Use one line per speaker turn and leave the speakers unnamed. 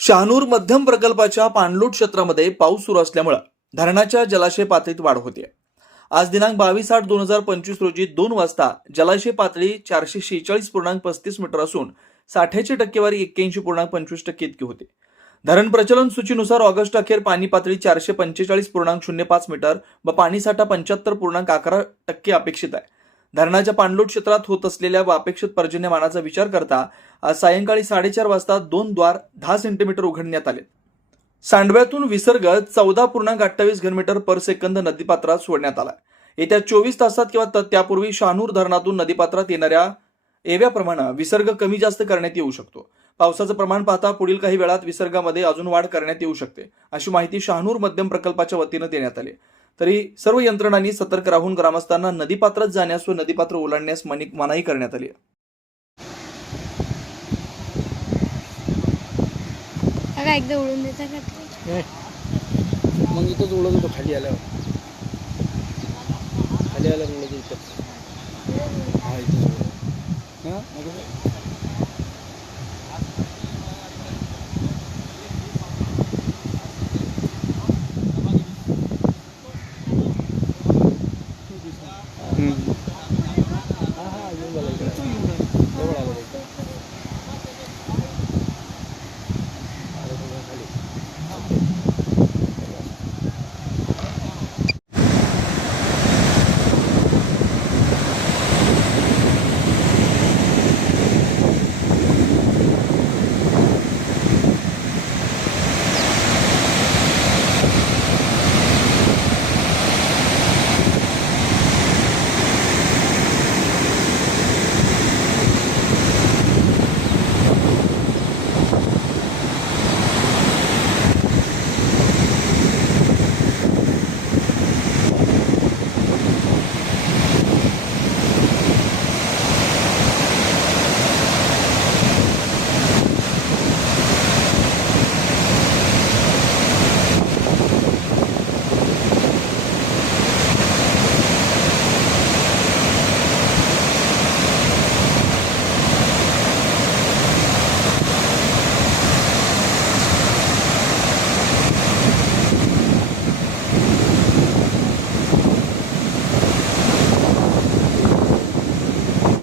शहानूर मध्यम प्रकल्पाच्या पाणलोट क्षेत्रामध्ये पाऊस सुरू असल्यामुळं धरणाच्या जलाशय पातळीत वाढ होते आज दिनांक बावीस आठ दोन हजार पंचवीस रोजी दोन वाजता जलाशय पातळी चारशे शेहेचाळीस पूर्णांक पस्तीस मीटर असून साठ्याची टक्केवारी एक्क्याऐंशी पूर्णांक पंचवीस टक्के इतकी होते. धरण प्रचलन सूचीनुसार ऑगस्ट अखेर पाणी पातळी चारशे पंचेचाळीस पूर्णांक शून्य पाच मीटर व पाणीसाठा पंच्याहत्तर पूर्णांक अकरा टक्के अपेक्षित आहे. धरणाच्या पाणलोट क्षेत्रात होत असलेल्या व अपेक्षित पर्जन्यमानाचा विचार करता आज सायंकाळी साडेचार वाजता दोन द्वार दहा सेंटीमीटर उघडण्यात आले. सांडव्यातून विसर्ग चौदा पूर्णांक अठ्ठावीस घनमीटर पर सेकंद नदीपात्रात सोडण्यात आला. येत्या चोवीस तासात किंवा त्यापूर्वी शहानूर धरणातून नदीपात्रात येणाऱ्या एव्याप्रमाणे विसर्ग कमी जास्त करण्यात येऊ शकतो. पावसाचं प्रमाण पाहता पुढील काही वेळात विसर्गामध्ये अजून वाढ करण्यात येऊ शकते अशी माहिती शहानूर मध्यम प्रकल्पाच्या वतीनं देण्यात आली. तरी सर्व यंत्रणांनी सतर्क राहून ग्रामस्थांना नदीपात्रात जाण्यास व नदीपात्र ओलांडण्यास मनी- मनाई करण्यात आली
एकदा उडून देता?
मग इथंच उडत होतो खाली आल्यावर. खाली आल्यावर उडत होतो. हा इथंच. हा,